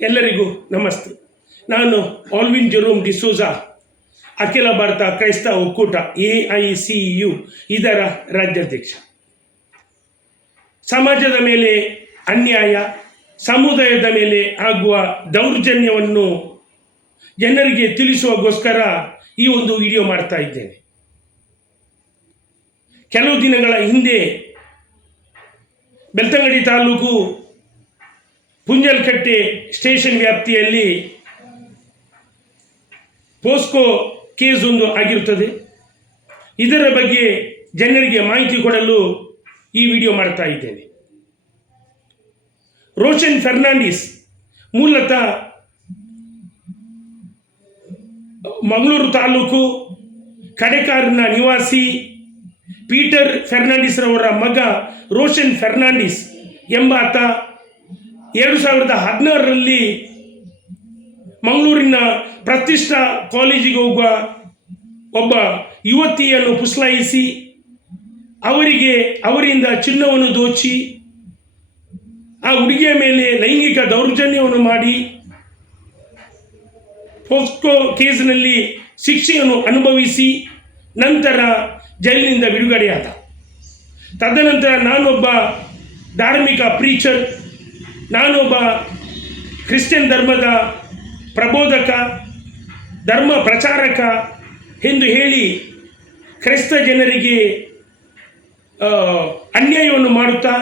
ಎಲ್ಲರಿಗೂ ನಮಸ್ತೆ. ನಾನು ಆಲ್ವಿನ್ ಜೆರೋಮ್ ಡಿಸೋಜಾ, ಅಖಿಲ ಭಾರತ ಕ್ರೈಸ್ತ ಒಕ್ಕೂಟ AICU ಇದರ ರಾಜ್ಯಾಧ್ಯಕ್ಷ. ಸಮಾಜದ ಮೇಲೆ ಅನ್ಯಾಯ, ಸಮುದಾಯದ ಮೇಲೆ ಆಗುವ ದೌರ್ಜನ್ಯವನ್ನು ಜನರಿಗೆ ತಿಳಿಸುವಗೋಸ್ಕರ ಈ ಒಂದು ವಿಡಿಯೋ ಮಾಡ್ತಾ ಇದ್ದೇನೆ. ಕೆಲವು ದಿನಗಳ ಹಿಂದೆ ಬೆಳ್ತಂಗಡಿ ತಾಲೂಕು ಪುಂಜಲ್ಕಟ್ಟೆ ಸ್ಟೇಷನ್ ವ್ಯಾಪ್ತಿಯಲ್ಲಿ ಪೋಸ್ಕೋ ಕೇಸ್ ಒಂದು ಆಗಿರುತ್ತದೆ. ಇದರ ಬಗ್ಗೆ ಜನರಿಗೆ ಮಾಹಿತಿ ಕೊಡಲು ಈ ವಿಡಿಯೋ ಮಾಡ್ತಾ ಇದ್ದೇನೆ. ರೋಷನ್ ಫೆರ್ನಾಂಡಿಸ್ ಮೂಲತಃ ಮಂಗಳೂರು ತಾಲೂಕು ಕಡೆಕಾರ್ನ ನಿವಾಸಿ. ಪೀಟರ್ ಫೆರ್ನಾಂಡಿಸ್ ರವರ ಮಗ ರೋಷನ್ ಫೆರ್ನಾಂಡಿಸ್ ಎಂಬಾತ 2016ರಲ್ಲಿ ಮಂಗಳೂರಿನ ಪ್ರತಿಷ್ಠಾ ಕಾಲೇಜಿಗೆ ಹೋಗುವ ಒಬ್ಬ ಯುವತಿಯನ್ನು ಪುಸಲಾಯಿಸಿ ಅವರಿಂದ ಚಿನ್ನವನ್ನು ದೋಚಿ ಆ ಹುಡುಗಿಯ ಮೇಲೆ ಲೈಂಗಿಕ ದೌರ್ಜನ್ಯವನ್ನು ಮಾಡಿ ಪೋಸ್ಕೋ ಕೇಸ್ನಲ್ಲಿ ಶಿಕ್ಷೆಯನ್ನು ಅನುಭವಿಸಿ ನಂತರ ಜೈಲಿನಿಂದ ಬಿಡುಗಡೆಯಾದ. ತದನಂತರ ನಾನೊಬ್ಬ ಧಾರ್ಮಿಕ ಪ್ರೀಚರ್, ನಾನೊಬ್ಬ ಕ್ರಿಶ್ಚಿಯನ್ ಧರ್ಮದ ಪ್ರಬೋಧಕ, ಧರ್ಮ ಪ್ರಚಾರಕ ಎಂದು ಹೇಳಿ ಕ್ರೈಸ್ತ ಜನರಿಗೆ ಅನ್ಯಾಯವನ್ನು ಮಾಡುತ್ತಾ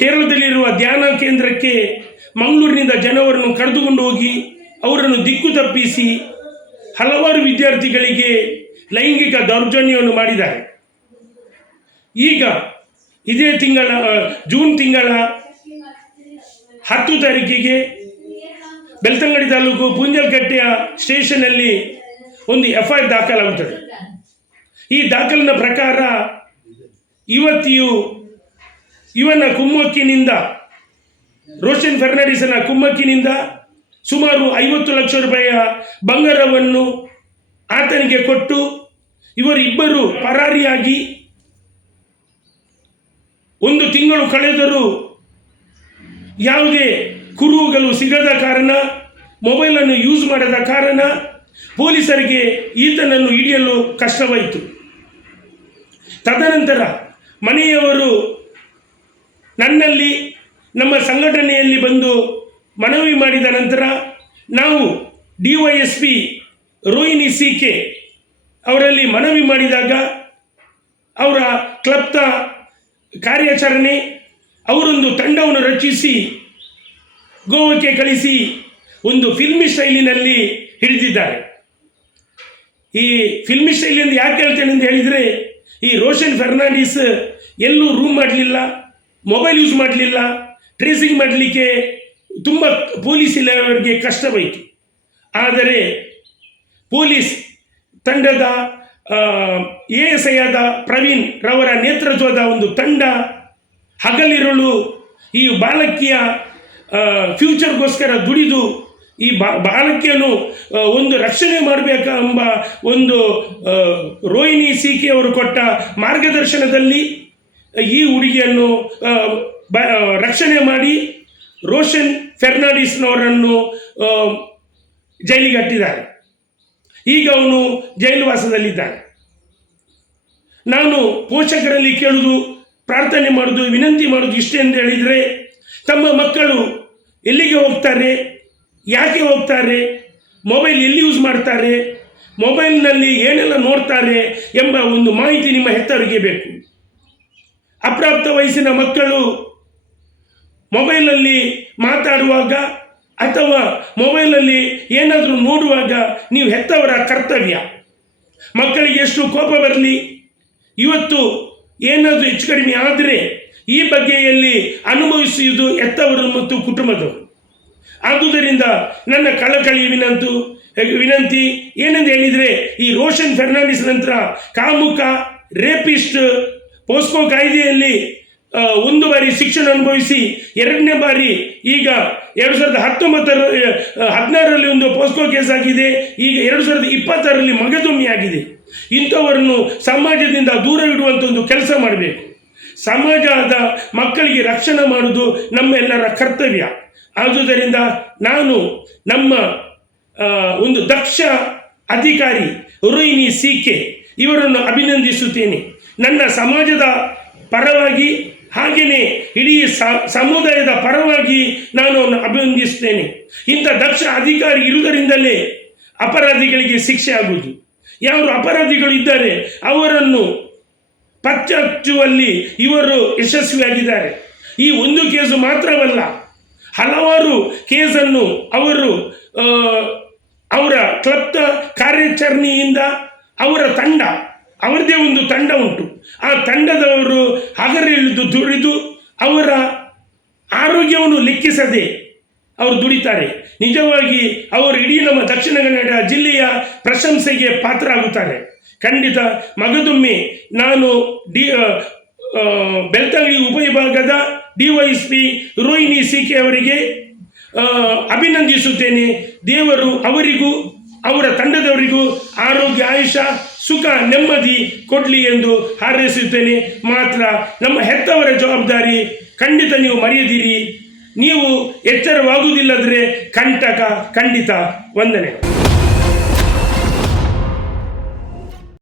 ಕೇರಳದಲ್ಲಿರುವ ಧ್ಯಾನ ಕೇಂದ್ರಕ್ಕೆ ಮಂಗಳೂರಿನಿಂದ ಜನವರನ್ನು ಕರೆದುಕೊಂಡು ಹೋಗಿ ಅವರನ್ನು ದಿಕ್ಕು ತಪ್ಪಿಸಿ ಹಲವಾರು ವಿದ್ಯಾರ್ಥಿಗಳಿಗೆ ಲೈಂಗಿಕ ದೌರ್ಜನ್ಯವನ್ನು ಮಾಡಿದ್ದಾರೆ. ಈಗ ಇದೇ ಜೂನ್ ತಿಂಗಳ 10 ತಾರೀಕಿಗೆ ಬೆಳ್ತಂಗಡಿ ತಾಲೂಕು ಪುಂಜಲ್ಕಟ್ಟೆಯ ಸ್ಟೇಷನ್ನಲ್ಲಿ ಒಂದು FIR ದಾಖಲಾಗುತ್ತದೆ. ಈ ದಾಖಲಿನ ಪ್ರಕಾರ ಇವನ ಕುಮ್ಮಕ್ಕಿನಿಂದ, ರೋಷನ್ ಫೆರ್ನಾಂಡಿಸನ ಕುಮ್ಮಕ್ಕಿನಿಂದ ಸುಮಾರು 50 ಲಕ್ಷ ರೂಪಾಯಿಯ ಬಂಗಾರವನ್ನು ಆತನಿಗೆ ಕೊಟ್ಟು ಇವರಿಬ್ಬರು ಪರಾರಿಯಾಗಿ 1 ತಿಂಗಳು ಕಳೆದರೂ ಯಾವುದೇ ಕುರುಹುಗಳು ಸಿಗದ ಕಾರಣ, ಮೊಬೈಲನ್ನು ಯೂಸ್ ಮಾಡದ ಕಾರಣ ಪೊಲೀಸರಿಗೆ ಈತನನ್ನು ಹಿಡಿಯಲು ಕಷ್ಟವಾಯಿತು. ತದನಂತರ ಮನೆಯವರು ನನ್ನಲ್ಲಿ, ನಮ್ಮ ಸಂಘಟನೆಯಲ್ಲಿ ಬಂದು ಮನವಿ ಮಾಡಿದ ನಂತರ ನಾವು DYSP ರೋಹಿಣಿ CK ಅವರಲ್ಲಿ ಮನವಿ ಮಾಡಿದಾಗ ಅವರ ಕ್ಲಬ್ನ ಕಾರ್ಯಾಚರಣೆ ಅವರೊಂದು ತಂಡವನ್ನು ರಚಿಸಿ ಗೋವಾಕ್ಕೆ ಕಳಿಸಿ ಒಂದು ಫಿಲ್ಮಿ ಶೈಲಿನಲ್ಲಿ ಹಿಡಿದಿದ್ದಾರೆ. ಈ ಫಿಲ್ಮಿ ಶೈಲಿಯಿಂದ ಯಾಕೆ ಹೇಳ್ತೇನೆ ಅಂತ ಹೇಳಿದರೆ, ಈ ರೋಷನ್ ಫೆರ್ನಾಂಡಿಸ್ ಎಲ್ಲೂ ರೂಮ್ ಮಾಡಲಿಲ್ಲ, ಮೊಬೈಲ್ ಯೂಸ್ ಮಾಡಲಿಲ್ಲ, ಟ್ರೇಸಿಂಗ್ ಮಾಡಲಿಕ್ಕೆ ತುಂಬ ಪೊಲೀಸ್ ಇಲಾಖೆಯವರಿಗೆ ಕಷ್ಟವಾಯಿತು. ಆದರೆ ಪೊಲೀಸ್ ತಂಡದ ASI ಆದ ಪ್ರವೀಣ್ ರವರ ನೇತೃತ್ವದ ಒಂದು ತಂಡ ಹಗಲಿರುಳು ಈ ಬಾಲಕಿಯ ಫ್ಯೂಚರ್ಗೋಸ್ಕರ ದುಡಿದು ಈ ಬಾಲಕಿಯನ್ನು ಒಂದು ರಕ್ಷಣೆ ಮಾಡಬೇಕೆಂಬ ಒಂದು ರೋಹಿಣಿ CK ಅವರು ಕೊಟ್ಟ ಮಾರ್ಗದರ್ಶನದಲ್ಲಿ ಈ ಹುಡುಗಿಯನ್ನು ರಕ್ಷಣೆ ಮಾಡಿ ರೋಷನ್ ಫೆರ್ನಾಂಡಿಸ್ನವರನ್ನು ಜೈಲಿಗೆ ಹಟ್ಟಿದ್ದಾರೆ. ಈಗ ಅವನು ಜೈಲುವಾಸದಲ್ಲಿದ್ದಾನೆ. ನಾನು ಪೋಷಕರಲ್ಲಿ ಕೇಳುವುದು, ಪ್ರಾರ್ಥನೆ ಮಾಡೋದು, ವಿನಂತಿ ಮಾಡೋದು ಇಷ್ಟೇ ಅಂತ ಹೇಳಿದರೆ, ತಮ್ಮ ಮಕ್ಕಳು ಎಲ್ಲಿಗೆ ಹೋಗ್ತಾರೆ, ಯಾಕೆ ಹೋಗ್ತಾರೆ, ಮೊಬೈಲ್ ಎಲ್ಲಿ ಯೂಸ್ ಮಾಡ್ತಾರೆ, ಮೊಬೈಲ್ನಲ್ಲಿ ಏನೆಲ್ಲ ನೋಡ್ತಾರೆ ಎಂಬ ಒಂದು ಮಾಹಿತಿ ನಿಮ್ಮ ಹೆತ್ತವರಿಗೆ ಬೇಕು. ಅಪ್ರಾಪ್ತ ವಯಸ್ಸಿನ ಮಕ್ಕಳು ಮೊಬೈಲಲ್ಲಿ ಮಾತಾಡುವಾಗ ಅಥವಾ ಮೊಬೈಲಲ್ಲಿ ಏನಾದರೂ ನೋಡುವಾಗ ನೀವು ಹೆತ್ತವರ ಕರ್ತವ್ಯ. ಮಕ್ಕಳಿಗೆ ಎಷ್ಟು ಕೋಪ ಬರಲಿ, ಇವತ್ತು ಏನಾದರೂ ಹೆಚ್ಚು ಕಡಿಮೆ ಆದರೆ ಈ ಬಗೆಯಲ್ಲಿ ಅನುಭವಿಸುವುದು ಹೆತ್ತವರು ಮತ್ತು ಕುಟುಂಬದವರು. ಆದುದರಿಂದ ನನ್ನ ಕಳಕಳಿಯ ವಿನಂತಿ ಏನೆಂದು ಹೇಳಿದರೆ, ಈ ರೋಷನ್ ಫೆರ್ನಾಂಡಿಸ್ ನಂತರ ಕಾಮುಕ, ರೇಪಿಸ್ಟ್ ಪೋಸ್ಕೋ ಕಾಯ್ದೆಯಲ್ಲಿ 1 ಬಾರಿ ಶಿಕ್ಷಣ ಅನುಭವಿಸಿ 2ನೇ ಬಾರಿ ಈಗ 2016ರಲ್ಲಿ ಒಂದು ಪೋಸ್ಕೋ ಕೇಸ್ ಆಗಿದೆ. ಈಗ 2026ರಲ್ಲಿ ಮಗದೊಮ್ಮೆ ಆಗಿದೆ. ಇಂಥವರನ್ನು ಸಮಾಜದಿಂದ ದೂರವಿಡುವಂಥ ಒಂದು ಕೆಲಸ ಮಾಡಬೇಕು. ಸಮಾಜದ ಮಕ್ಕಳಿಗೆ ರಕ್ಷಣೆ ಮಾಡುವುದು ನಮ್ಮೆಲ್ಲರ ಕರ್ತವ್ಯ. ಆದುದರಿಂದ ನಾನು ನಮ್ಮ ಒಂದು ದಕ್ಷ ಅಧಿಕಾರಿ ರೋಹಿಣಿ ಸಿ.ಕೆ. ಇವರನ್ನು ಅಭಿನಂದಿಸುತ್ತೇನೆ. ನನ್ನ ಸಮಾಜದ ಪರವಾಗಿ ಹಾಗೆಯೇ ಇಡೀ ಸಮುದಾಯದ ಪರವಾಗಿ ನಾನು ಅವರನ್ನು ಅಭಿನಂದಿಸುತ್ತೇನೆ. ಇಂಥ ದಕ್ಷ ಅಧಿಕಾರಿ ಇರುವುದರಿಂದಲೇ ಅಪರಾಧಿಗಳಿಗೆ ಶಿಕ್ಷೆ ಆಗುವುದು. ಯಾರು ಅಪರಾಧಿಗಳು ಇದ್ದಾರೆ ಅವರನ್ನು ಪತ್ತೆ ಹಚ್ಚುವಲ್ಲಿ ಇವರು ಯಶಸ್ವಿಯಾಗಿದ್ದಾರೆ. ಈ ಒಂದು ಕೇಸು ಮಾತ್ರವಲ್ಲ, ಹಲವಾರು ಕೇಸನ್ನು ಅವರು ಅವರ ಕ್ಲಬ್ದ ಕಾರ್ಯಾಚರಣೆಯಿಂದ ಅವರ ತಂಡ, ಅವರದೇ ಒಂದು ತಂಡ ಉಂಟು. ಆ ತಂಡದವರು ಹಗಲಿರುಳು ದುಡಿದು ಅವರ ಆರೋಗ್ಯವನ್ನು ಲೆಕ್ಕಿಸದೆ ಅವರು ದುಡಿತಾರೆ. ನಿಜವಾಗಿ ಅವರು ಇಡೀ ನಮ್ಮ ದಕ್ಷಿಣ ಕನ್ನಡ ಜಿಲ್ಲೆಯ ಪ್ರಶಂಸೆಗೆ ಪಾತ್ರರಾಗುತ್ತಾರೆ. ಖಂಡಿತ ಮಗದೊಮ್ಮೆ ನಾನು ಬೆಳ್ತಂಗಡಿ ಉಪವಿಭಾಗದ DYSP ರೋಹಿಣಿ ಸಿ.ಕೆ. ಅವರಿಗೆ ಅಭಿನಂದಿಸುತ್ತೇನೆ. ದೇವರು ಅವರಿಗೂ ಅವರ ತಂಡದವರಿಗೂ ಆರೋಗ್ಯ, ಆಯುಷ್ಯ, ಸುಖ, ನೆಮ್ಮದಿ ಕೊಡಲಿ ಎಂದು ಹಾರೈಸುತ್ತೇನೆ. ಮಾತ್ರ ನಮ್ಮ ಹೆತ್ತವರ ಜವಾಬ್ದಾರಿ ಖಂಡಿತ ನೀವು ಮರೆಯದಿರಿ. ನೀವು ಎಚ್ಚರವಾಗುವುದಿಲ್ಲದ್ರೆ ಕಂಟಕ ಖಂಡಿತ. ವಂದನೆ.